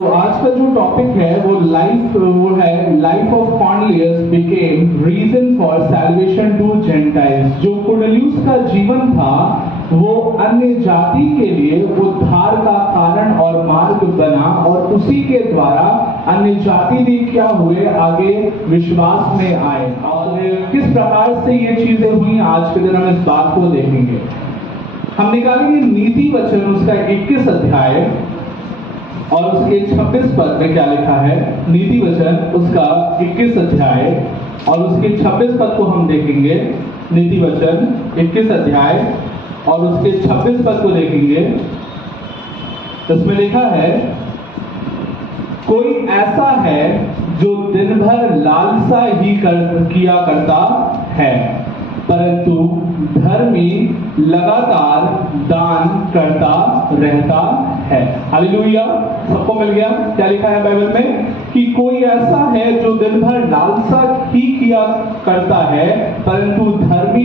तो आज का जो टॉपिक है वो life of Cornelius became reason for salvation to Gentiles. जो कुरनेलियुस का जीवन था वो अन्य जाति के लिए उद्धार का कारण और मार्ग बना, और उसी के द्वारा अन्य जाति भी क्या हुए, आगे विश्वास में आए। और किस प्रकार से ये चीजें हुई, आज के दिन हम इस बात को देखेंगे। हम निकालेंगे नीति वचन उसका 21 अध्याय और उसके 26 पद में क्या लिखा है। नीति वचन उसका 21 अध्याय और उसके 26 पद को हम देखेंगे। नीति वचन 21 अध्याय और उसके 26 पद को देखेंगे। इसमें लिखा है, कोई ऐसा है जो दिन भर लालसा ही किया करता है, परंतु धर्मी लगातार दान करता रहता है। हालेलुया, सबको मिल गया। क्या लिखा है बाइबल में कि कोई ऐसा है जो दिन भर लालसा ही किया करता है, परंतु धर्मी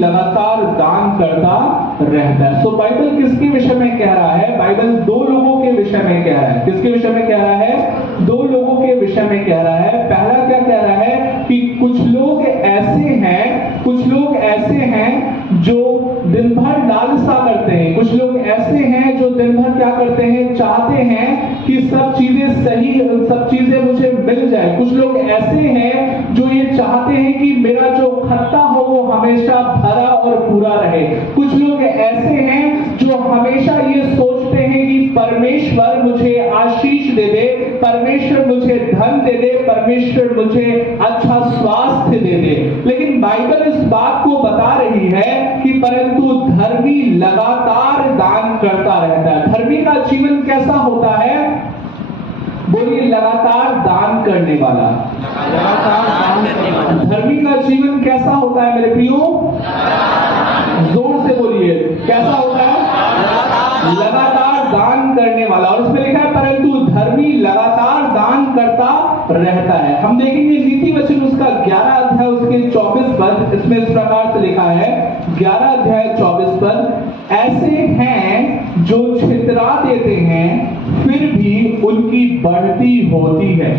लगातार दान करता रहता है। सो बाइबल किसके विषय में कह रहा है? बाइबल दो लोगों के विषय में कह रहा है। किसके विषय में कह रहा है? दो लोगों के विषय में कह रहा है। पहला क्या कह रहा है कि कुछ लोग ऐसे हैं जो दिन भर लालसा करते हैं। कुछ लोग ऐसे हैं जो दिन भर क्या करते हैं, चाहते हैं कि सब चीजें मुझे मिल जाए। कुछ लोग ऐसे हैं जो ये चाहते हैं कि मेरा जो खत्ता हो वो हमेशा भरा और पूरा रहे। कुछ लोग ऐसे हैं जो हमेशा ये सोचते हैं कि परमेश्वर मुझे आशीष दे दे, परमेश्वर मुझे धन दे दे, परमेश्वर मुझे अच्छा स्वास्थ्य दे दे। लेकिन बाइबल इस बात को बता रही है कि परंतु धर्मी लगातार दान करता रहता है। धर्मी का जीवन कैसा होता है? बोलिए, लगातार दान करने वाला। धर्मी का जीवन कैसा होता है मेरे प्रियो? जोर से बोलिए, कैसा होता है? लगातार दान करने वाला। और उसमें लिखा है परंतु धर्मी लगातार दान करता रहता है। हम देखेंगे नीति वचन उसका 11 अध्याय उसके 24 पद। इसमें इस प्रकार से लिखा है, 11 अध्याय 24 पद, ऐसे हैं जो छितरा देते हैं फिर भी उनकी बढ़ती होती है,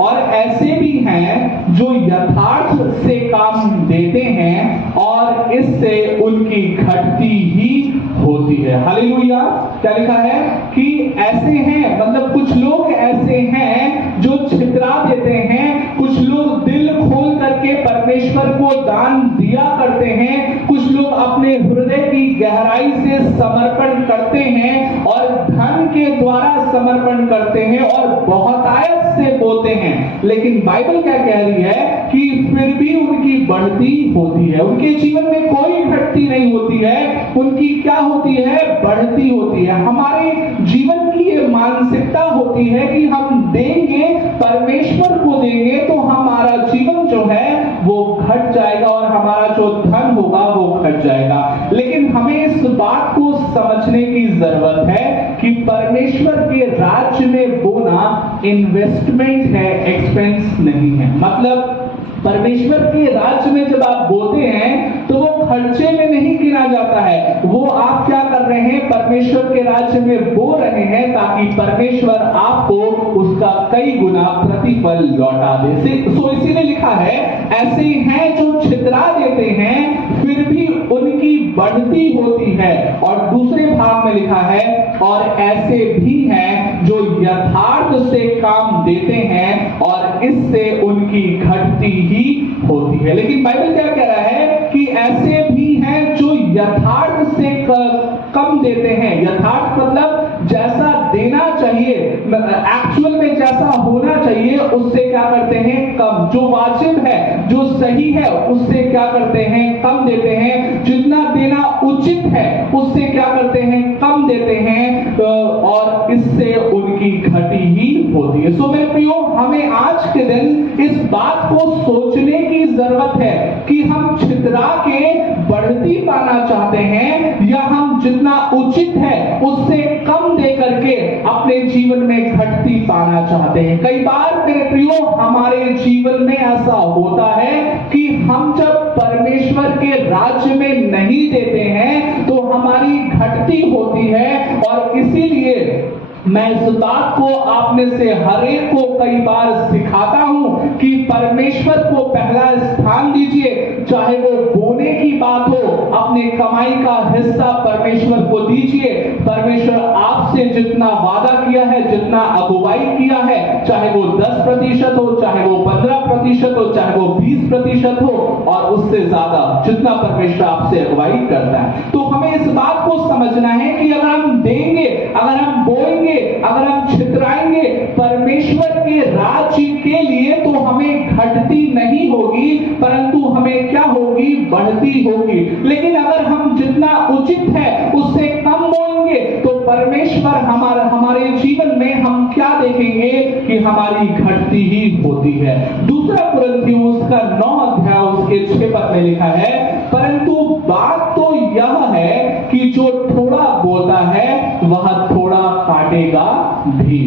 और ऐसे भी हैं जो यथार्थ से काम देते हैं और इससे उनकी घटती ही होती है। हालेलुया। क्या लिखा है कि ऐसे हैं, मतलब कुछ लोग ऐसे हैं जो छितरा देते हैं। कुछ लोग दिल खोल करके परमेश्वर को दान दिया करते हैं। कुछ लोग अपने हृदय की गहराई से समर्पण करते हैं और धन के द्वारा समर्पण करते हैं और बहुतायत से बोते हैं। लेकिन बाइबल क्या कह रही है कि फिर भी उनकी बढ़ती होती है। उनके जीवन में कोई घटती नहीं होती है, उनकी क्या होती है? बढ़ती होती है। हमारे जीवन की ये मानसिकता होती है कि हम देंगे, परमेश्वर को देंगे तो हमारा जीवन जो है वो घट जाएगा और हमारा जो धन होगा वो घट जाएगा। लेकिन हमें इस बात को समझने की जरूरत है कि परमेश्वर के राज्य में बोना इन्वेस्टमेंट है, एक्सपेंस नहीं है। मतलब परमेश्वर के राज्य में जब आप बोते हैं तो वो खर्चे में नहीं गिना जाता है। वो आप क्या कर रहे हैं? परमेश्वर के राज्य में बो रहे हैं ताकि परमेश्वर आपको उसका कई गुना प्रतिफल लौटा दे। सो इसीलिए लिखा है, ऐसे हैं जो छितरा देते हैं फिर भी उनकी बढ़ती होती है। और दूसरे भाग में लिखा है, और ऐसे भी हैं जो यथार्थ से काम देते हैं और इससे उनकी घटती ही होती है। लेकिन बाइबल क्या कह रहा है कि ऐसे भी हैं जो यथार्थ से कम देते हैं। यथार्थ मतलब जैसा देना चाहिए, एक्चुअल में जैसा होना चाहिए उससे क्या करते हैं? कम। जो वाजिब है, जो सही है, उससे क्या करते हैं? कम देते हैं। जितना देना उचित है उससे क्या करते हैं? कम देते हैं, और इससे उनकी घटी ही होती है। सो मेरे प्रियो, हमें आज के दिन इस बात को सोचने की जरूरत है कि हम छितरा के बढ़ती पाना चाहते हैं या हम जितना उचित है उससे कम दे करके अपने जीवन में घटती पाना चाहते हैं। कई बार मेरे प्रियो हमारे जीवन में ऐसा होता है कि हम जब परमेश्वर के राज्य में नहीं देते हैं तो हमारी घटती होती है, और इसीलिए मैं इस बात को आप में से हर एक को कई बार सिखाता हूं कि परमेश्वर को पहला स्थान दीजिए। चाहे वो बोने की बात हो, अपने कमाई का हिस्सा परमेश्वर को दीजिए। परमेश्वर आपसे जितना वादा किया है, जितना अगुवाई किया है, चाहे वो 10% हो, चाहे वो 15% हो, चाहे वो 20% हो, और उससे ज्यादा जितना परमेश्वर आपसे अगुवाई करता है। तो हमें इस बात को समझना है कि अगर हम देंगे, अगर हम बोएंगे, अगर हम छितराएंगे परमेश्वर के राज्य के लिए, तो हमें घटती नहीं होगी, परंतु हमें क्या होगी? बढ़ती होगी। लेकिन अगर हम जितना उचित है उससे कम बोएंगे, तो परमेश्वर हमारे जीवन में हम क्या देखेंगे? कि हमारी घटती ही होती है। दूसरा कुरिन्थियों उसका 9 अध्याय उसके 6 पद में लिखा है, परंतु बात तो यह है कि जो थोड़ा बोता है वह थोड़ा काटेगा भी,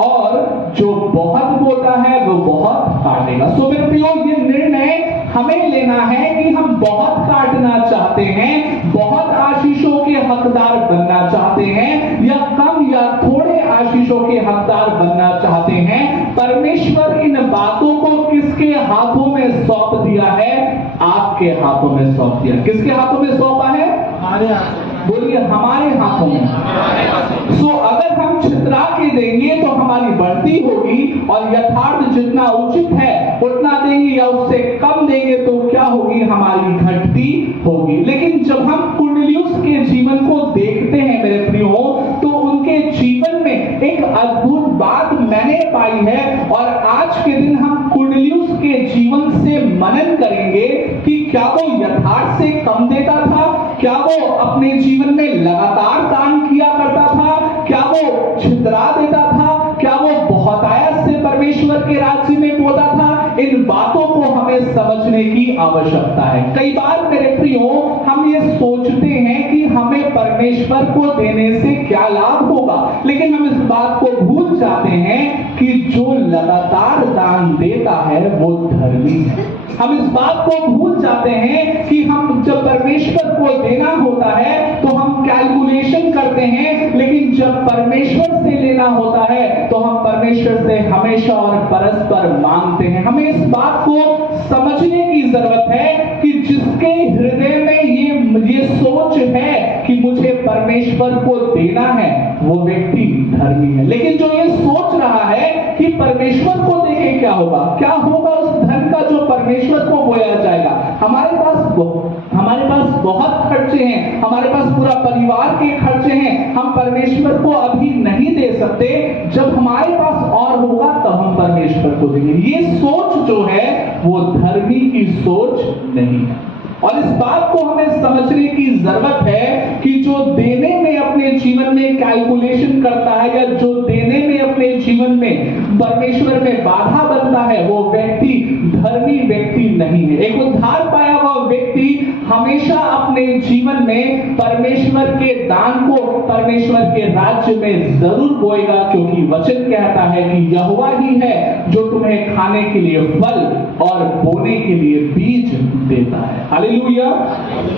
और जो बहुत बोता है वो बहुत काटेगा। सो मेरे प्रियो, ये निर्णय हमें लेना है कि हम बहुत काटना चाहते हैं, बहुत आशीषों के हकदार बनना चाहते हैं, या कम या थोड़े आशीषों के हकदार बनना चाहते हैं। परमेश्वर इन बातों को किसके हाथों में सौंप दिया है? आपके हाथों में सौंप दिया। किसके हाथों में सौंपा है? हमारे हाथों। बोलिए, हमारे हाथों में। सो अगर हम छितरा के देंगे तो हमारी बढ़ती होगी, और यथार्थ जितना उचित है उतना देंगे या उससे कम देंगे तो क्या होगी? हमारी घटती होगी। लेकिन जब हम कुरनेलियुस के जीवन को देखते हैं मेरे प्रियो, तो उनके जीवन में एक अद्भुत बात मैंने पाई है, और आज के दिन हम कुरनेलियुस के जीवन से मनन करेंगे कि क्या वो यथार्थ से कम देता था? क्या वो अपने जीवन में लगातार दान किया करता था? क्या वो छितरा देता था? क्या वो बहुतायत से परमेश्वर के राज्य में बोता था? इन बातों को हमें समझने की आवश्यकता है। कई बार मेरे प्रियो, हम ये सोचते हैं कि हमें परमेश्वर को देने से क्या लाभ होगा, लेकिन हम इस बात को भूल जाते हैं कि जो लगातार दान देता है वो धर्मी है। हम इस बात को भूल जाते हैं कि हम जब परमेश्वर को देना होता है तो हम कैलकुलेशन करते हैं, लेकिन जब परमेश्वर से लेना होता है तो हम परमेश्वर से हमेशा और परस्पर मांगते हैं। हमें इस बात को समझने की जरूरत है कि जिसके हृदय में ये सोच है कि मुझे परमेश्वर को देना है, वो व्यक्ति धर्मी है। लेकिन जो ये सोच रहा है कि परमेश्वर को देके क्या होगा, क्या होगा उस धन का जो परमेश्वर को बोया जाएगा? हमारे पास बहुत खर्चे हैं, हमारे पास पूरा परिवार के खर्चे हैं, हम परमेश्वर को अभी नहीं दे सकते। जब हमारे पास और होगा तब हम परमेश्वर को देंगे। ये सोच जो है वो धर्मी की सोच नहीं है। और इस बात को हमें समझने की जरूरत है कि जो देने में अपने जीवन में कैलकुलेशन करता है, या जो देने में अपने जीवन में परमेश्वर में बाधा बनता है, वो व्यक्ति धर्मी व्यक्ति नहीं है। एक उद्धार पाया हुआ व्यक्ति हमेशा अपने जीवन में परमेश्वर के दान को परमेश्वर के राज्य में जरूर बोएगा, क्योंकि वचन कहता है कि यहोवा ही है जो तुम्हें खाने के लिए फल और बोने के लिए बीज देता है। हालेलुया।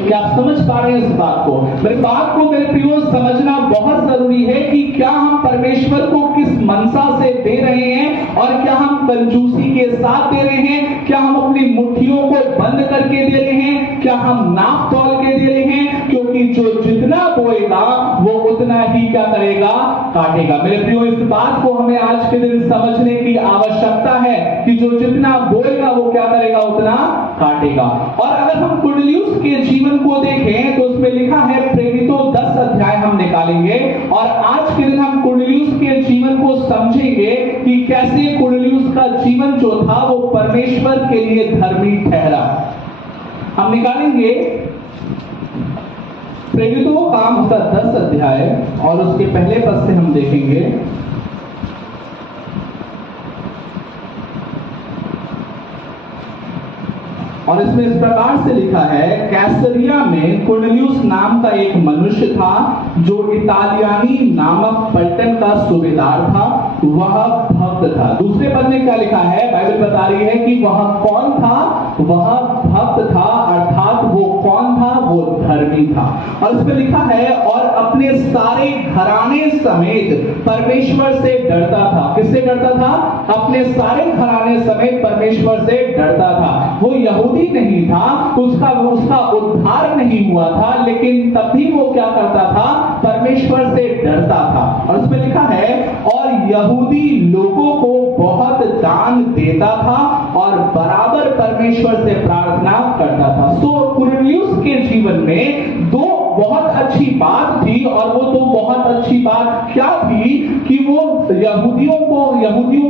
क्या आप समझ पा रहे हैं इस बात को? मेरे बात को मेरे प्रियो समझना बहुत जरूरी है कि क्या हम परमेश्वर को किस मनसा से दे रहे हैं, और क्या हम कंजूसी के साथ दे रहे हैं? क्या हम अपनी मुट्ठियों को बंद करके दे रहे हैं? क्या हम नाप तौल के दे रहे हैं? क्योंकि जो जितना बोएगा वो उतना ही क्या करेगा? काटेगा। मेरे प्रियो, इस बात को हमें आज के दिन समझने की आवश्यकता है कि जो जितना बोएगा वो क्या करेगा? उतना काटेगा। और अगर हम कुरनेलियुस के जीवन को देखें तो उसमें लिखा है, प्रेरितों 10 अध्याय हम निकालेंगे, और आज के दिन हम कुरनेलियुस के जीवन को समझेंगे कि कैसे कुरनेलियुस का जीवन जो था वो परमेश्वर के लिए धर्मी ठहरा। हम निकालेंगे प्रेरितों का काम उसका 10 अध्याय, और उसके पहले पद से हम देखेंगे, और इसमें इस प्रकार से लिखा है, कैसरिया में कुरनेलियुस नाम का एक मनुष्य था जो इतालियानी नामक पलटन का सूबेदार था। वह भक्त था। दूसरे पद में क्या लिखा है? बाइबल बता रही है कि वह कौन था? वह भक्त था, अर्थात वो कौन था? वो धर्मी था। और उसमें लिखा है और अपने सारे घराने समेत परमेश्वर से डरता था। किससे डरता था? अपने सारे घराने समेत परमेश्वर से डरता था। वो यहूदी नहीं था, उसका उद्धार नहीं हुआ था, लेकिन तब भी वो क्या करता था? परमेश्वर से डरता था। और उसमें लिखा है और यहूदी लोगों को बहुत दान देता था और बराबर परमेश्वर से प्रार्थना करता था। सो कुरनेलियुस के जीवन में दो बहुत अच्छी बात थी, और वो तो बहुत अच्छी बात क्या थी कि वो यहूदियों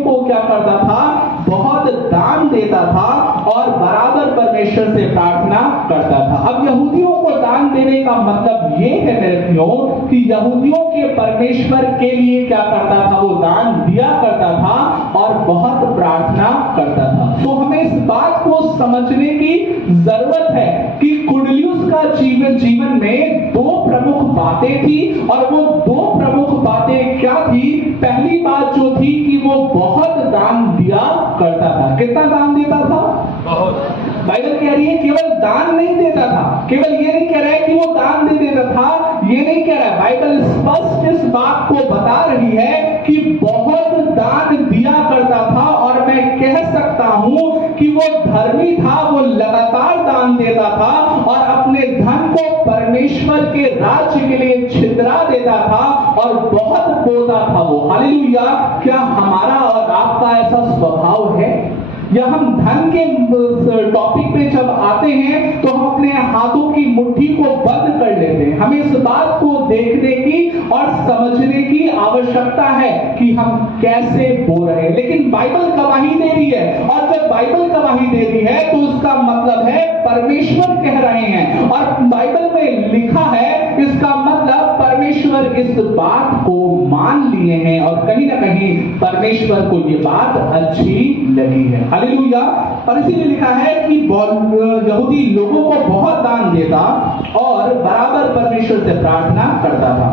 को क्या करता था? बहुत दान देता था और बराबर परमेश्वर से प्रार्थना करता था। अब यहूदियों को दान देने का मतलब ये है मेरे प्रियो कि यहूदियों के परमेश्वर के लिए क्या करता था? वो दान दिया करता था और बहुत प्रार्थना करता था। तो हमें इस बात को समझने की जरूरत है कि कुरनेलियुस का जीवन में दो प्रमुख बातें थी, और वो दो प्रमुख बातें क्या थी? पहली बात जो थी कि वो बहुत दान दिया करता था। कितना दान देता था? बहुत। बाइबल कह रही है केवल दान नहीं देता था, केवल ये नहीं कह रहा है कि वो दान दे देता था, ये नहीं कह रहा है। बाइबल स्पष्ट इस बात को बता रही है कि बहुत दान दिया करता था, और मैं कह सकता हूं कि वो धर्मी था। वो लगातार दान देता था और अपने धन को परमेश्वर के राज्य के लिए छितरा देता था और बहुत बोता था वो। हालेलुया। क्या हमारा और आपका ऐसा स्वभाव है? या हम धन के टॉपिक पे जब आते हैं तो हम अपने हाथों की मुट्ठी को बंद कर लेते हैं? हमें इस बात को देखने की और समझने की आवश्यकता है कि हम कैसे बो रहे हैं। लेकिन बाइबल गवाही दे रही है, और जब बाइबल गवाही दे रही है तो उसका मतलब है परमेश्वर कह रहे हैं, और बाइबल में लिखा है, इसका मतलब परमेश्वर इस बात को मान लिए हैं और कहीं ना कहीं परमेश्वर को ये बात अच्छी लगी है। हालेलुया। और इसीलिए लिखा है कि यहूदी लोगों को बहुत दान देता और बराबर परमेश्वर से प्रार्थना करता था।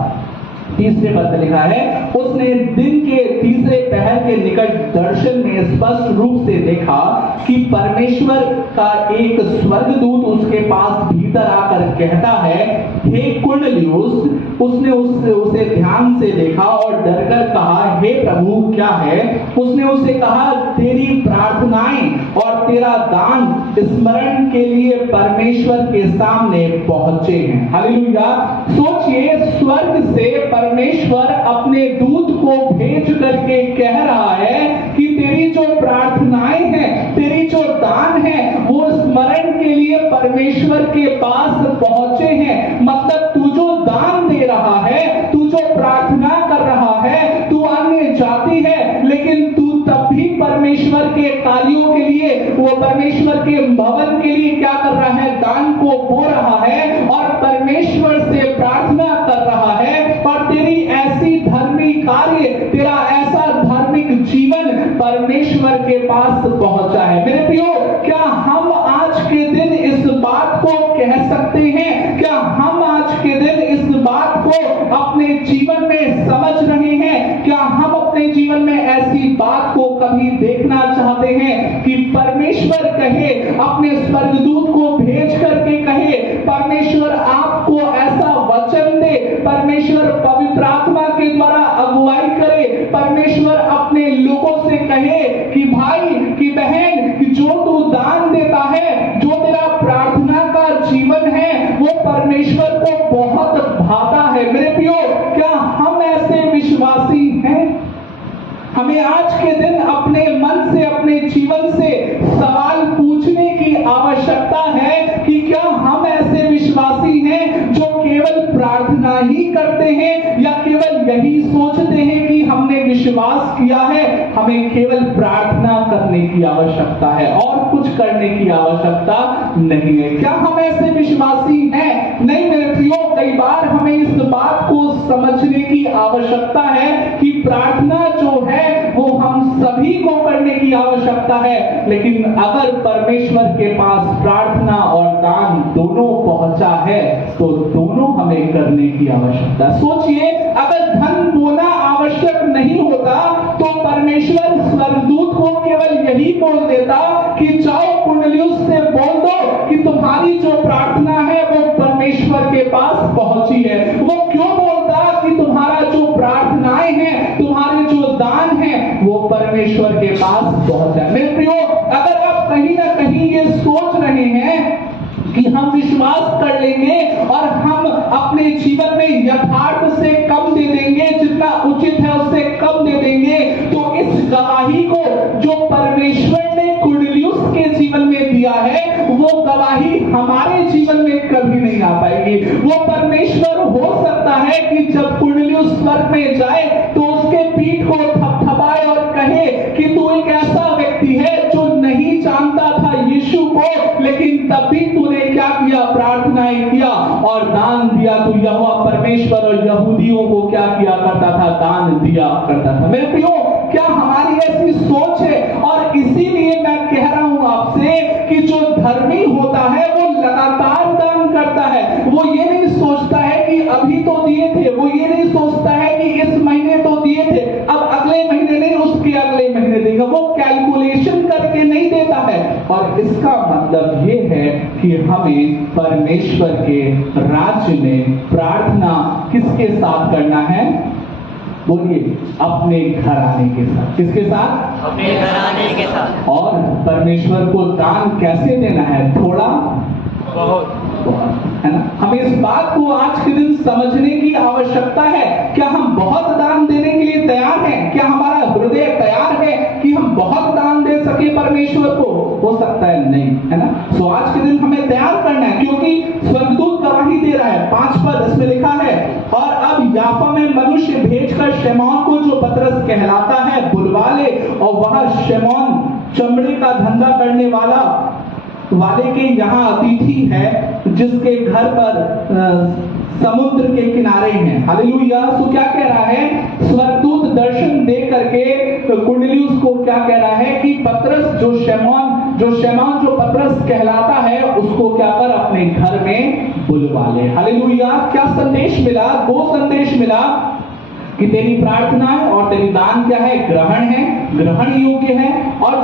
तीसरे पद में लिखा है उसने दिन के तीसरे पहर के निकट दर्शन में स्पष्ट रूप से देखा कि परमेश्वर का एक स्वर्गदूत उसके पास भीतर आकर कहता है, हे कुरनेलियुस। उसने उसे ध्यान से देखा और डरकर कहा, हे प्रभु क्या है? उसने उसे कहा, तेरी प्रार्थनाएं और तेरा दान स्मरण के लिए परमेश्वर के सामने पहुंचे हैं। हालेलुया। सोचिए, स्वर्ग से परमेश्वर अपने दूत को भेज करके कह रहा है कि तेरी जो प्रार्थनाएं हैं, तेरी जो दान है, वो स्मरण के लिए परमेश्वर के पास पहुंचे हैं। मतलब तू जो दान दे रहा है, तू जो प्रार्थना कर रहा है, तू अन्य जाति है, लेकिन तू तब भी परमेश्वर के कार्यों के लिए, वो परमेश्वर के भवन के लिए क्या कर रहा है? दान को बो रहा है और परमेश्वर से प्रार्थना कर रहा है। और तेरी ऐसी धर्मी कार्य, तेरा ऐसा धार्मिक जीवन परमेश्वर के पास पहुंचा है। मेरे प्रियो, क्या हम आज के दिन इस बात को कह सकते हैं? क्या हम आज के दिन इस बात को अपने जीवन में समझ रहे हैं? क्या हम अपने जीवन में ऐसी बात को कभी देखना चाहते हैं कि परमेश्वर कहे, अपने स्वर्गदूत को भेज करके कहे, परमेश्वर आपको ऐसा वचन दे, परमेश्वर पवित्र आत्मा के द्वारा अगुवाई करे, परमेश्वर अपने लोगों से कहे कि भाई कि बहन, कि जो तू दान देता है, जो तेरा प्रार्थना का जीवन है, वो परमेश्वर को बहुत भाता है। मेरे प्रियो, क्या हम ऐसे विश्वासी हैं? हमें आज के दिन अपने मन से, अपने जीवन से सवाल पूछने की आवश्यकता है कि क्या हम ऐसे विश्वासी हैं जो केवल प्रार्थना ही करते हैं, या केवल यही सोचते हैं कि हमने विश्वास किया है, हमें केवल प्रार्थना करने की आवश्यकता है और कुछ करने की आवश्यकता नहीं है? क्या हम ऐसे विश्वासी हैं? नहीं मेरे प्रियो, कई बार हमें इस बात को समझने की आवश्यकता है कि प्रार्थना जो है वो हम सभी को करने की आवश्यकता है, लेकिन अगर परमेश्वर के पास प्रार्थना और दान दोनों पहुंचा है तो दोनों हमें करने की आवश्यकता। सोचिए, अगर धन बोना आवश्यक नहीं होता तो परमेश्वर स्वर्गदूत को केवल यही बोल देता कि जाओ कुरनेलियुस से बोल दो कि तुम्हारी जो प्रार्थना है वो परमेश्वर परमेश्वर के पास पहुंची है। वो क्यों बोलता कि तुम्हारा जो प्रार्थनाएं हैं, तुम्हारे जो दान हैं, वो परमेश्वर के पास पहुंचा। मेरे प्रियो, अगर आप कहीं ना कहीं ये सोच रहे हैं कि हम विश्वास कर लेंगे और हम अपने जीवन में यथार्थ से कम दे देंगे, जितना उचित है उससे कम दे देंगे, तो इस गवाही को जो परमेश्वर ने कुरनेलियुस के जीवन में दिया है, वो गवाही हमारे जीवन में कभी नहीं आ पाएगी। वो परमेश्वर हो सकता है कि जब कुरनेलियुस स्वर्ग में जाए तो उसके पीठ को थपथपाए और कहे कि तू एक ऐसा व्यक्ति है जो नहीं जानता था यीशु को, लेकिन तब भी तूने क्या किया? प्रार्थनाएं किया और दान दिया। तो यहोवा परमेश्वर और यहूदियों को क्या किया करता था? दान दिया करता था। मेरे प्रियो, क्या हमारी ऐसी सोच है? और इसीलिए मैं कह रहा हूं आपसे कि जो धर्मी होता है वो लगातार दान करता है। वो ये नहीं सोचता है कि अभी तो दिए थे, वो ये नहीं सोचता है कि इस महीने तो दिए थे, अब अगले महीने नहीं, उसके अगले महीने देगा। वो कैलकुलेशन करके नहीं देता है। और इसका मतलब ये है कि हमें परमेश्वर के राज्य में प्रार्थना किसके साथ करना है? बोलिए, अपने घराने के साथ। किसके साथ? अपने घराने के साथ। और परमेश्वर को दान कैसे देना है? थोड़ा बहुत, है ना? हमें इस बात को आज के दिन समझने की आवश्यकता है। क्या हम बहुत दान देने के लिए तैयार हैं? क्या हमारा हृदय तैयार है कि हम बहुत दान दे सके परमेश्वर को? हो सकता है नहीं, है ना? सो आज के दिन हमें तैयार करना है, क्योंकि स्वर्गदूत गवाही दे रहा है। 5 पद इसमें लिखा है, और अब याफा में मनुष्य भेजकर शमौन को, जो पतरस कहलाता है, बुलवा ले। और वह शमौन चमड़े का धंधा करने वाले के यहाँ अतिथि है, जिसके घर पर समुद्र के किनारे हैं। हालेलुया। सो क्या कह रहा है? स्वर्गदूत दर्शन दे करके कुरनेलियुस को क्या कह रहा है कि पतरस जो शमौन जो पतरस कहलाता है, उसको क्या कर? अपने घर में बुलवा ले। हालेलुया। क्या संदेश मिला? 2 संदेश मिला कि तेरी प्रार्थना और तेरी दान क्या है? ग्रहण है, ग्रहण योग्य है। और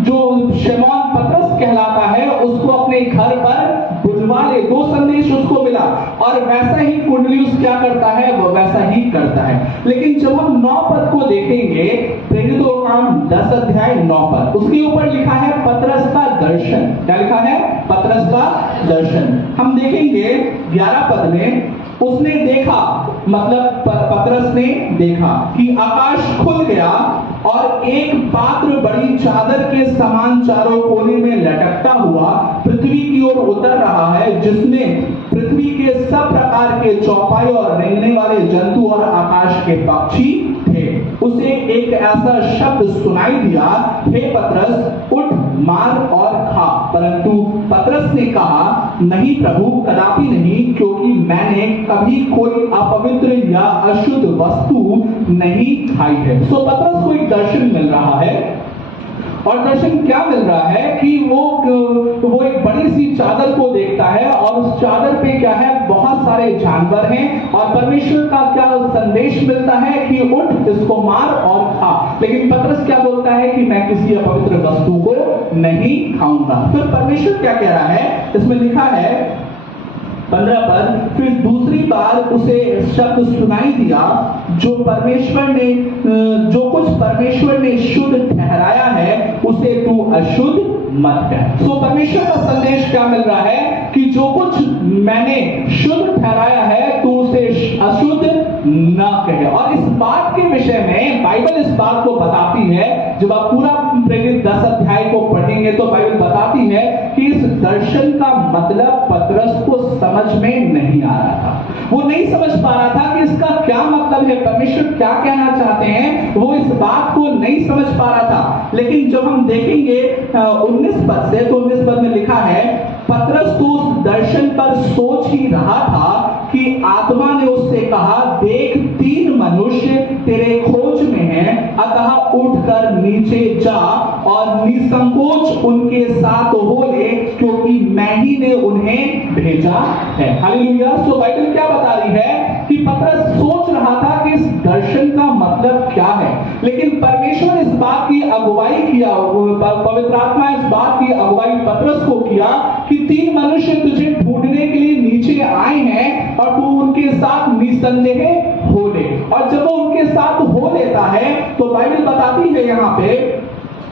जो शमौन पतरस कहलाता है, उसको अपने घर पर बुलवा ले। 2 संदेश उसको मिला। और वैसा ही कुरनेलियुस क्या करता है? वो वैसा ही करता है। लेकिन जब हम 9 पद को देखेंगे, प्रेरितों का काम 10 अध्याय 9 पद, उसके ऊपर लिखा है पतरस का दर्शन। क्या लिखा है? पतरस का दर्शन। हम देखेंगे 11 पद में, उसने देखा, मतलब पतरस ने देखा कि आकाश खुल गया और एक पात्र बड़ी चादर के समान चारों कोने में लटकता हुआ पृथ्वी की ओर उतर रहा है, जिसमें पृथ्वी के सब प्रकार के चौपाई और रेंगने वाले जंतु और आकाश के पक्षी थे। उसे एक ऐसा शब्द सुनाई दिया, हे पतरस, उठ, मार और खा। परंतु पतरस ने कहा, नहीं प्रभु, कदापि नहीं, क्योंकि मैंने कभी कोई अपवित्र या अशुद्ध वस्तु नहीं खाई है। सो पतरस को एक दर्शन मिल रहा है, और दर्शन क्या मिल रहा है कि वो एक बड़ी सी चादर को देखता है, और उस चादर पे क्या है? बहुत सारे जानवर हैं। और परमेश्वर का क्या संदेश मिलता है कि उठ, इसको मार और खा। लेकिन पतरस क्या बोलता है कि मैं किसी अपवित्र वस्तु को नहीं खाऊंगा। फिर परमेश्वर क्या कह रहा है? इसमें लिखा है 15 पद, फिर दूसरी बार उसे शब्द सुनाई दिया, जो कुछ परमेश्वर ने शुद्ध ठहराया है, उसे तू अशुद्ध मत कह। सो परमेश्वर का संदेश क्या मिल रहा है कि जो कुछ मैंने शुद्ध ठहराया है, तू उसे अशुद्ध न कहे। और इस बात के विषय में बाइबल इस बात को बताती है, जब आप पूरा प्रेरित 10 अध्याय को पढ़ेंगे तो बाइबल बताती है कि इस दर्शन का मतलब पतरस को समझ में नहीं आ रहा था। वो नहीं समझ पा रहा था कि इसका क्या मतलब है, परमेश्वर क्या कहना चाहते हैं। वो इस बात को नहीं समझ पा रहा था। लेकिन जब हम देखेंगे 19 पद से, तो 19 पद में लिखा है, पतरस तो उस दर्शन पर सोच ही रहा था कि आत्मा ने उससे कहा, देख, 3 मनुष्य तेरे खोज में हैं। अतः उठकर नीचे जा और निसंकोच उनके साथ हो ले, क्योंकि मैं ही ने उन्हें भेजा है। हालेलुया। सो बाइबल क्या बता रही है कि पतरस सोच रहा था कि इस दर्शन का मतलब क्या है, लेकिन परमेश्वर इस बात की अगुवाई किया, पवित्र आत्मा इस बात की अगुवाई पतरस को किया कि 3 मनुष्य तुझे ढूंढने के लिए नीचे आए हैं और तू उनके साथ निसंदेह हो ले। और जब वो उनके साथ हो लेता है तो बाइबल बताती है यहाँ पे,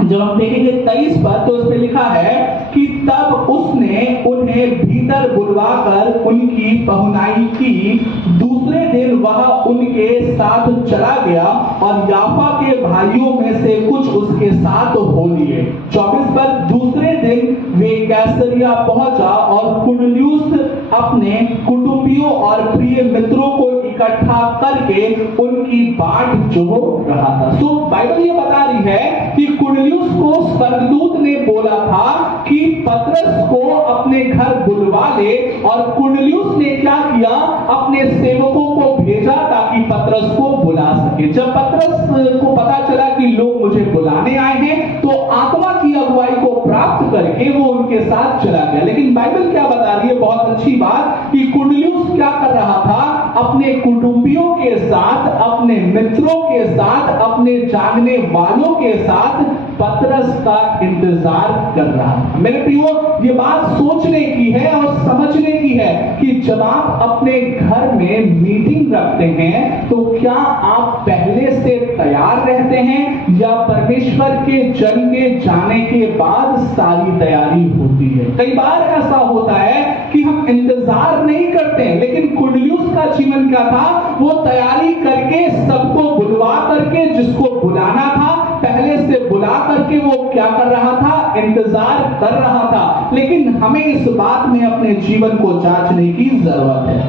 जब हम देखेंगे 23 पर, तो उसमें लिखा है कि तब उसने उन्हें भीतर बुलवाकर उनकी पहुनाई की। दूसरे दिन वह उनके साथ चला गया और याफा के भाइयों में से कुछ उसके साथ हो लिए। 24 पर, दूसरे दिन वे कैसरिया पहुंचा और कुरनेलियुस अपने कुटुंबियों और प्रिय मित्रों को इकट्ठा करके उनकी बाट जो रहा था। सो बाइबल ये बता रही है कि कुरनेलियुस को स्वर्गदूत ने बोला था कि पतरस को अपने घर बुलवा ले, और कुरनेलियुस ने क्या किया, अपने सेवकों को भेजा ताकि पतरस को बुला सके। जब पतरस को पता चला कि लोग मुझे बुलाने आए हैं, तो आत्मा की अगुवाई को प्राप्त करके वो उनके साथ चला गया। लेकिन बाइबल क्या बता रही है, बहुत अच्छी बात, कि कुरनेलियुस क्या कर रहा था, अपने कुटुंबियों के साथ, अपने मित्रों के साथ, अपने जानने वालों के साथ पतरस का इंतजार कर रहा है। मेरे प्रियो, ये बात सोचने की है और समझने की है कि जब आप अपने घर में मीटिंग रखते हैं तो क्या आप पहले से तैयार रहते हैं, या परमेश्वर के जन के जाने के बाद सारी तैयारी होती है। कई बार ऐसा होता है कि हम इंतजार नहीं करते, लेकिन कुरनेलियुस का जीवन क्या था, वो तैयारी करके सबको बुलवा करके, जिसको बुलाना था पहले से बुला करके वो क्या कर रहा था, इंतजार कर रहा था। लेकिन हमें इस बात में अपने जीवन को जांचने की जरूरत है।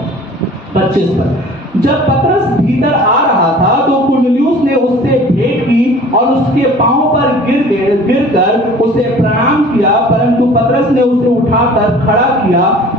25 पर, जब पतरस भीतर आ रहा था तो कुरनेलियुस ने उससे भेंट की और उसके पांव पर गिरकर उसे प्रणाम किया, परंतु पतरस ने उसे उठाकर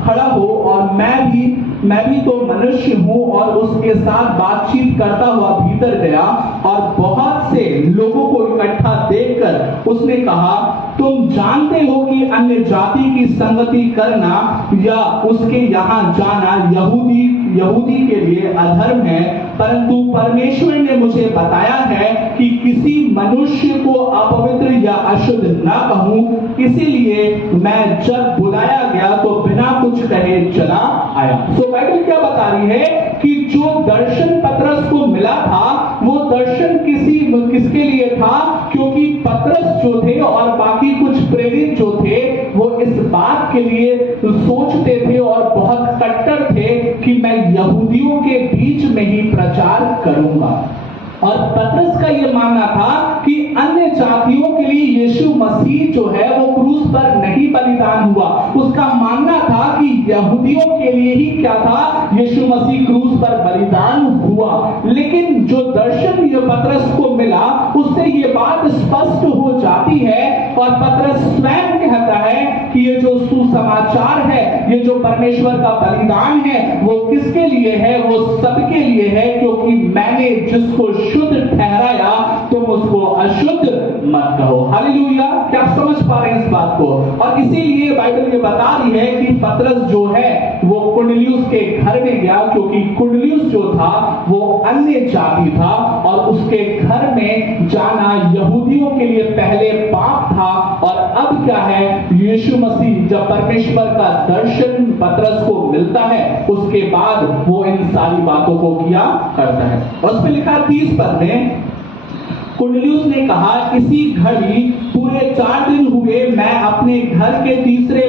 खड़ा हो, और मैं भी तो मनुष्य हूं, और उसके साथ बातचीत करता हुआ भीतर गया। और बहुत से लोगों को इकट्ठा देखकर उसने कहा, तुम जानते हो कि अन्य जाति की संगति करना या उसके यहाँ जाना यहूदी के लिए अधर्म है, परंतु परमेश्वर ने मुझे बताया है कि किसी मनुष्य को अपवित्र या अशुद्ध ना कहूं, इसीलिए मैं जब बुलाया गया तो बिना कुछ कहे चला आया। सो बाइबल क्या बता रही है कि जो दर्शन पतरस को मिला था, वो दर्शन किसके लिए था, क्योंकि पतरस जो थे और बाकी कुछ प्रेरित जो थे, वो इस बात के लिए सोचते थे और बहुत कट्टर थे कि मैं यहूदियों के बीच में ही प्रचार करूंगा। और पतरस का यह मानना था कि अन्य जातियों के लिए यीशु मसीह जो है वो क्रूस पर नहीं बलिदान हुआ। उसका मानना था कि यहूदियों के लिए ही क्या था, यीशु मसीह क्रूस पर बलिदान हुआ। लेकिन जो दर्शन ये पतरस को मिला, उससे ये बात स्पष्ट हो जाती है, और पतरस स्वयं कहता है कि ये जो सुसमाचार है, ये जो परमेश्वर का बलिदान है, वो किसके लिए है, वो सबके लिए है, क्योंकि मैंने जिसको शुद्ध ठहराया तुम उसको अशुद्ध मत कहो। हालेलुया। क्या आप समझ पा रहे हैं इस बात को? और इसीलिए बाइबल ये बता रही है कि पतरस जो है वो कुरनेलियुस के घर में गया, क्योंकि कुरनेलियुस जो था वो अन्य जाति था, और उसके घर में जाना यहूदियों के लिए पहले पाप था। और अब क्या है, यीशु मसीह जब परमेश्वर का दर्शन पतरस को मिलता है, उसके बाद वो इन सारी बातों को किया करता है। और उसमें लिखा 30 पद में, कुरनेलियुस ने कहा, इसी घड़ी पूरे 4 दिन हुए मैं अपने घर के तीसरे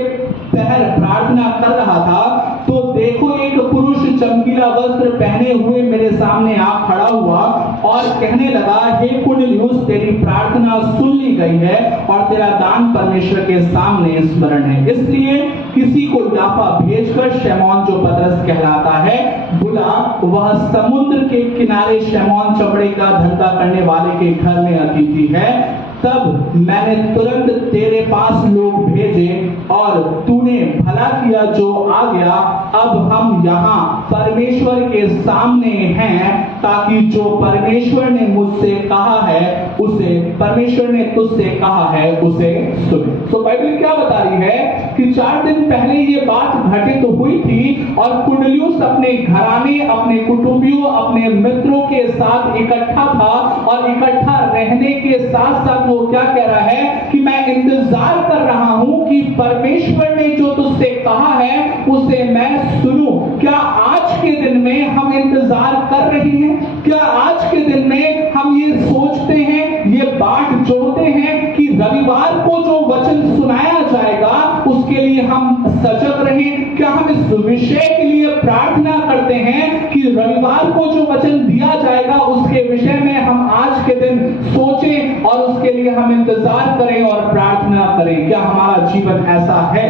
पहर प्रार्थना कर रहा था, तो देखो एक पुरुष चमकीला वस्त्र पहने हुए मेरे सामने आ खड़ा हुआ और कहने लगा, हे कुरनेलियुस, तेरी प्रार्थना सुन ली गई है और तेरा दान परमेश्वर के सामने स्मरण है। इसलिए किसी को याफा भेजकर शमौन, जो पतरस कहलाता है, बुला। वह समुद्र के किनारे शमौन चमड़े का धंधा करने वाले के घर में अतिथि है। तब मैंने तुरंत तेरे पास लोग भेजे और तूने भला किया जो आ गया। अब हम यहाँ परमेश्वर के सामने हैं, ताकि जो परमेश्वर ने मुझसे कहा है उसे परमेश्वर ने तुझसे कहा है उसे सुने। तो बाइबल क्या बता रही है कि 4 दिन पहले ये बात घटित तो हुई थी और कुरनेलियुस अपने घराने, अपने कुटुंबियों, अपने मित्रों के साथ इकट्ठा था और इकट्ठा रहने के साथ साथ वो क्या कह रहा है कि मैं इंतजार कर रहा हूं कि परमेश्वर ने जो तुझसे कहा है उसे मैं सुनूं। क्या आज के दिन में हम इंतजार कर रहे हैं? क्या आज के दिन में हम ये सोचते हैं, ये बाट जोड़ते हैं कि रविवार को जो वचन सुनाया जाएगा उसके लिए हम सजग रहें? क्या हम इस विषय के लिए प्रार्थना करते हैं कि रविवार को जो वचन दिया जाएगा उसके विषय में हम आज के दिन सोचें और उसके लिए हम इंतजार करें और प्रार्थना करें? क्या हमारा जीवन ऐसा है?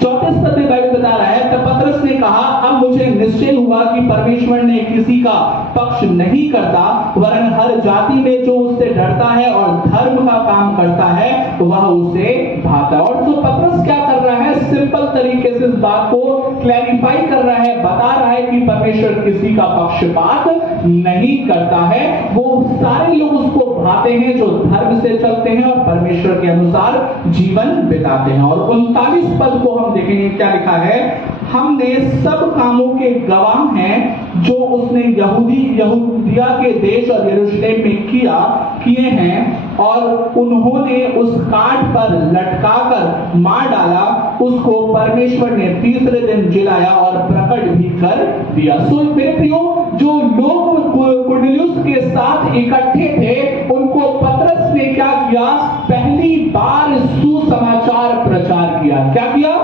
34 पद में बाइबल बता रहा है, तब पतरस ने कहा, अब मुझे निश्चय हुआ कि परमेश्वर ने किसी का पक्ष नहीं करता, वरन हर जाति में जो उससे डरता है और धर्म का काम करता है वह उसे भाता है। और तो पतरस क्या कर रहा है, सिंपल तरीके से इस बात को क्लैरिफाई कर रहा है, बता रहा है कि परमेश्वर किसी का पक्षपात नहीं करता है। वो सारे लोग उसको भाते हैं जो धर्म से चलते हैं और परमेश्वर के अनुसार जीवन बिताते हैं। और 39 पद को हम देखेंगे क्या लिखा है, हमने सब कामों के गवाह हैं जो उसने यहूदिया के देश और यरूशलेम में किए हैं और उन्होंने उस काठ पर लटकाकर मार डाला, उसको परमेश्वर ने तीसरे दिन जिलाया और प्रकट भी कर दिया। सो मेरे प्रियो, जो लोग कुरनेलियुस के साथ इकट्ठे थे उनको पतरस ने क्या किया, पहली बार सुसमाचार प्रचार किया। क्या किया?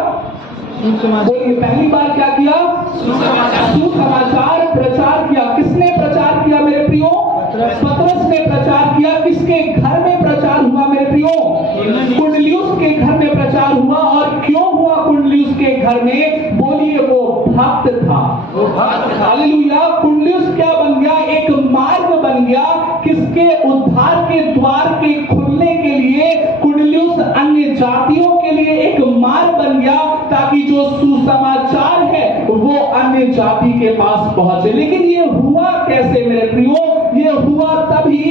बोलिए, पहली बार क्या किया? सुसमाचार प्रचार किया। किसने प्रचार किया मेरे प्रियो? पतरस ने प्रचार किया। किसके घर में प्रचार हुआ मेरे प्रियो? कुरनेलियुस के घर में प्रचार हुआ। और क्यों हुआ कुरनेलियुस के घर में? बोलिए, वो भक्त था। हालेलुया। कुरनेलियुस क्या बन गया? एक मार्ग बन गया। किसके? उद्धार के द्वार के खुलने के लिए कुरनेलियुस अन्य जातियों के लिए एक मार्ग बन गया ताकि जो सुसमाचार है वो अन्य जाति के पास पहुंचे। लेकिन ये हुआ कैसे मेरे प्रियो? ये हुआ तभी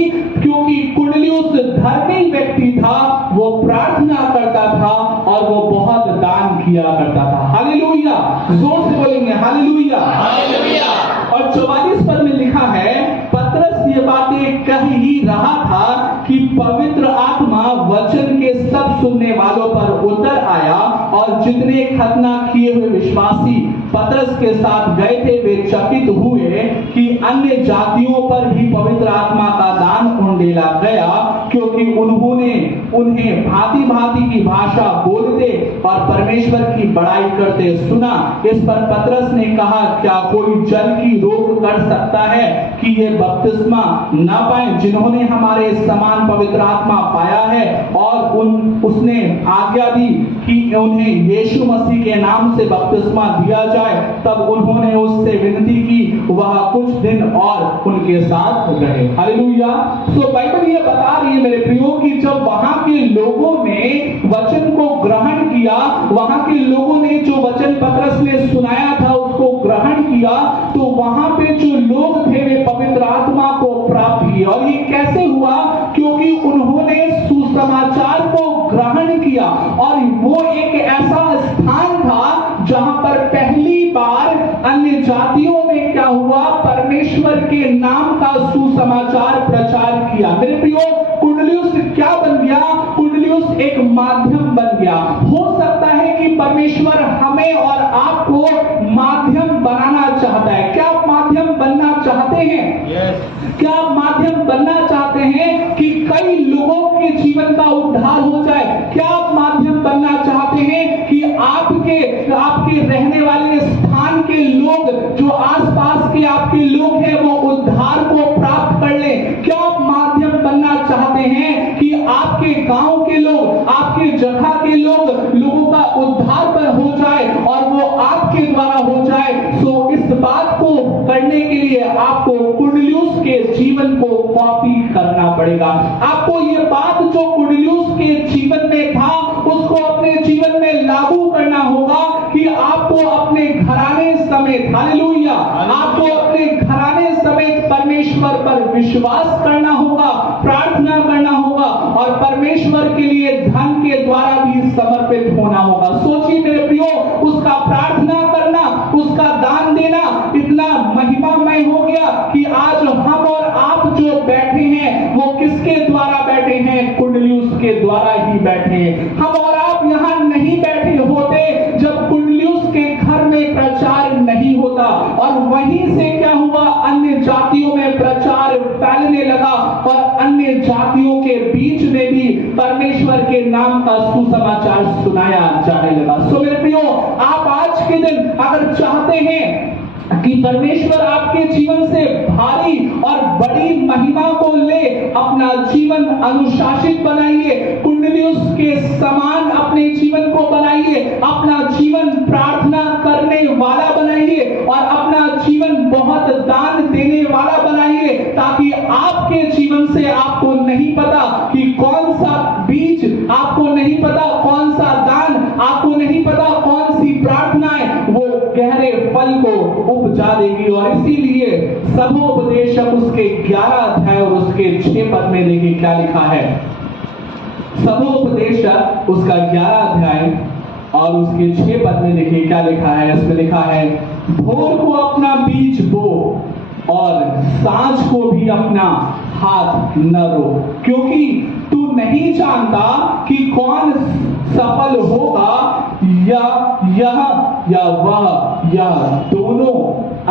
क्योंकि कुरनेलियुस धर्मी व्यक्ति था, वो प्रार्थना करता था और वो बहुत दान किया करता था। हालेलुया। जोर से बोलेंगे हालेलुया। और 44 पद में लिखा है, पतरस ये बातें कह ही रहा था कि पवित्र आत्मा वचन के सब सुनने वालों पर उतर आया और जितने खतना किए हुए विश्वासी पतरस के साथ गए थे वे चकित हुए कि अन्य जातियों पर भी पवित्र आत्मा का दान उंडेला गया, क्योंकि उन्होंने उन्हें भांति भांति की भाषा बोलते और परमेश्वर की बड़ाई करते सुना। इस पर पतरस ने कहा, क्या कोई जल की रोक कर सकता है कि ये बपतिस्मा न पाए जिन्होंने हमारे समान पवित्र आत्मा पाया है? और उसने आज्ञा दी कि उन्हें यीशु मसीह के नाम से बपतिस्मा दिया जाए। तब उन्होंने उससे विनती की, वह कुछ दिन और उनके साथ रहे। हालेलुया। सो बाइबल ये बता रही है मेरे प्रियो कि जब वहां के लोगों ने वचन को ग्रहण किया, वहां के लोगों ने जो वचन पतरस ने सुनाया था उसको ग्रहण किया, तो वहां पे जो लोग थे वे पवित्र आत्मा को प्राप्त किए। और ये कैसे हुआ? क्योंकि उन्होंने सुसमाचार को ग्रहण किया और वो एक ऐसा स्थान था जहां पर पहली बार अन्य जातियों में क्या हुआ, परमेश्वर के नाम का सुसमाचार प्रचार किया। मेरे प्रियो, कुरनेलियुस क्या बन गया? कुरनेलियुस एक माध्यम बन गया। हो सकता है कि परमेश्वर हमें और आपको माध्यम बनाना चाहता है। क्या आप माध्यम बनना चाहते हैं? क्या आप माध्यम बनना चाहते हैं कि कई लोगों के जीवन का उद्धार हो जाए? क्या आप माध्यम बनना चाहते हैं कि आपके रहने वाले स्थान के लोग, जो आसपास के आपके लोग हैं, वो उद्धार को प्राप्त कर ले? क्या आप माध्यम बनना चाहते हैं कि आपके गांव के लोग, आपके जगह के लोगों का उद्धार पर हो जाए और वो आपके द्वारा हो जाए? सो इस बात को करने के लिए आपको कुरनेलियुस के जीवन को कॉपी करना पड़ेगा। आपको ये बात जो कुरनेलियुस के जीवन में था उसको अपने जीवन में लागू करना होगा कि आपको अपने घराने समेत, हालेलुया, आपको अपने घराने समेत परमेश्वर परमेश्वर पर विश्वास करना होगा, प्रार्थना करना होगा और परमेश्वर के लिए धन के द्वारा भी समर्पित होना होगा। सोचिए मेरे प्रियो, उसका प्रार्थना करना, उसका दान देना इतना महिमामय हो गया कि आज हम और आप जो बैठे हैं वो किसके द्वारा बैठे हैं? कुरनेलियुस के द्वारा ही बैठे हैं। हम और आप यहां नहीं बैठे होते जब कुरनेलियुस के घर में प्रचार नहीं होता, और वहीं से क्या हुआ, अन्य जातियों में प्रचार फैलने लगा और अन्य जातियों के बीच में भी परमेश्वर के नाम का सुसमाचार सुनाया जाने लगा। सो मेरे प्रियो, आप आज के दिन अगर चाहते हैं कि परमेश्वर आपके जीवन से भारी और बड़ी महिमा को ले, अपना जीवन अनुशासित बनाइए, कुरनेलियुस के समान अपने जीवन को बनाइए, अपना जीवन प्रार्थना करने वाला बनाइए और अपना जीवन बहुत दान देने वाला बनाइए, ताकि आपके जीवन से आपको नहीं पता कि कौन सा बीज, आपको नहीं पता कौन सा दान, आपको नहीं पता कौन सी प्रार्थनाएं वो गहरे फल को उपजा देगी। और इसीलिए सभोपदेशक उसके 11 अध्याय और उसके 6 पद में देखिए क्या लिखा है। सभोपदेशक उसका 11 अध्याय और उसके 6 पद में देखिए क्या लिखा है। इसमें लिखा है, भोर को अपना बीज बो और सांझ को भी अपना हाथ न रो, क्योंकि तू नहीं जानता कि कौन सफल होगा, या यह या वह या दोनों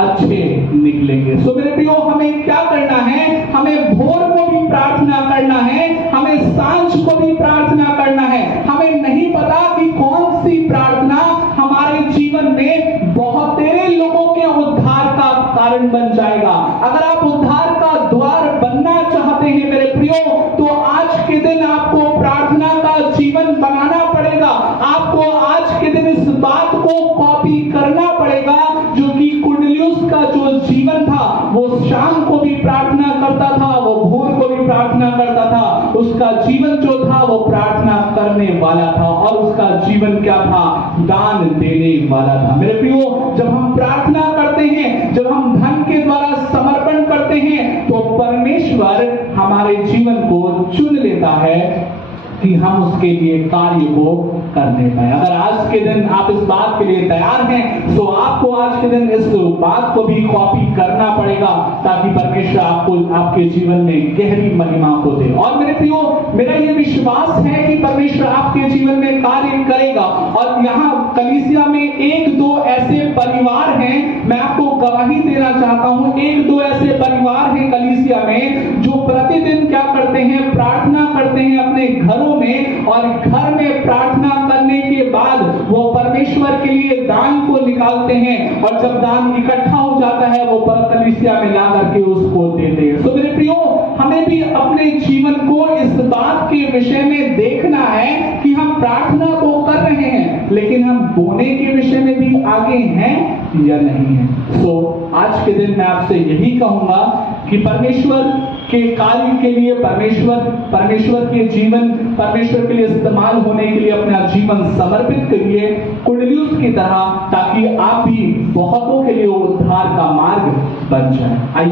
अच्छे निकलेंगे। सो मेरे प्रियो, हमें क्या करना है? हमें भोर को भी प्रार्थना करना है, हमें सांझ को भी प्रार्थना करना है। हमें नहीं पता कि कौन सी प्रार्थना हमारे जीवन में बहुत तेरे लोगों के उद्धार का कारण बन जाएगा। अगर आप उद्धार का द्वार बनना चाहते हैं मेरे प्रियो, तो आज के दिन आपको प्रार्थना का जीवन बनाना पड़ेगा। आपको आज के दिन इस बात को कॉपी करना पड़ेगा जो कि कुरनेलियुस का जो जीवन था, वो शाम को भी प्रार्थना करता था, वो भोर को भी प्रार्थना करता था। उसका जीवन जो था वो प्रार्थना करने वाला था और उसका जीवन क्या था? दान देने वाला था। मेरे प्रियो, जब हम प्रार्थना करते हैं, जब हम धन के द्वारा समर्पण करते हैं, तो परमेश्वर हमारे जीवन को चुन लेता है कि हम उसके लिए कार्य को करने पाए। अगर आज के दिन आप इस बात के लिए तैयार हैं, तो आपको आज के दिन इस बात को भी कॉपी करना पड़ेगा, ताकि परमेश्वर आपको आपके जीवन में गहरी महिमा को दे। और मेरे प्रियो, मेरा ये विश्वास है कि परमेश्वर आपके जीवन में कार्य करेगा। और यहाँ कलीसिया में 1-2 ऐसे परिवार हैं, मैं आपको गवाही देना चाहता हूँ। 1-2 ऐसे परिवार हैं कलीसिया में जो प्रतिदिन क्या करते हैं? प्रार्थना करते हैं अपने घरों में, और घर में प्रार्थना करने के बाद वो परमेश्वर के लिए दान को निकालते हैं, और जब दान इकट्ठा हो जाता है वो कलीसिया में ला करके उसको देते हैं। तो मेरे प्रियो, हमें भी अपने जीवन को इस बात के विषय में देखना है कि हम प्रार्थना तो कर रहे हैं, लेकिन हम बोने के विषय में भी आगे हैं या नहीं है। आज के दिन मैं आपसे यही कहूंगा कि परमेश्वर के कार्य के लिए, परमेश्वर के जीवन, परमेश्वर के लिए इस्तेमाल होने के लिए अपना जीवन समर्पित करिए कुरनेलियुस की तरह, ताकि आप भी बहुतों के लिए उद्धार का मार्ग बन जाए।